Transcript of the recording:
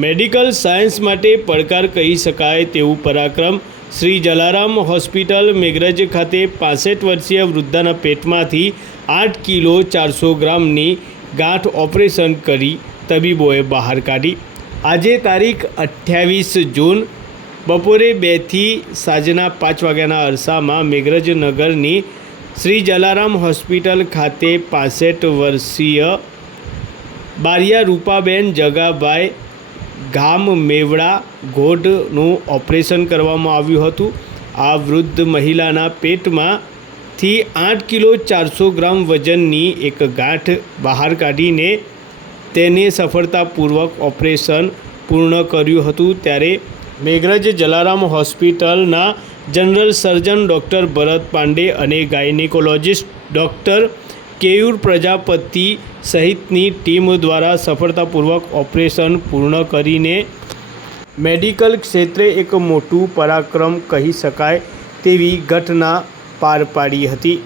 Medical science માટે પડકાર કહી શકાય તેવું પરાક્રમ શ્રી જલારામ હોસ્પિટલ મેઘરજ ખાતે પાસઠ વર્ષીય વૃદ્ધાના પેટમાંથી આઠ કિલો ચારસો ગ્રામની ગાંઠ ઓપરેશન કરી તબીબોએ બહાર કાઢી. આજે તારીખ અઠ્યાવીસ જૂન, બપોરે બેથી સાંજના પાંચ વાગ્યાના અરસામાં મેઘરજ નગરની શ્રી જલારામ હોસ્પિટલ ખાતે પાસઠ વર્ષીય બારિયા રૂપાબેન જગાભાઈ ગામ મેવડા ગોઢનું ઓપરેશન કરવામાં આવ્યું હતું. આ વૃદ્ધ મહિલાના પેટમાંથી આઠ કિલો ચારસો ગ્રામ વજનની એક ગાંઠ બહાર કાઢીને તેને સફળતાપૂર્વક ઓપરેશન પૂર્ણ કર્યું હતું. ત્યારે મેઘરજ જલારામ હોસ્પિટલના general surgeon doctor Bharat Pandey અને ગાયનેકોલોજિસ્ટ ડૉક્ટર કેયુર પ્રજાપતિ સહિતની ટીમ દ્વારા સફળતાપૂર્વક ઓપરેશન પૂર્ણ કરીને મેડિકલ ક્ષેત્રે એક મોટું પરાક્રમ કહી શકાય તેવી ઘટના પાર પાડી હતી.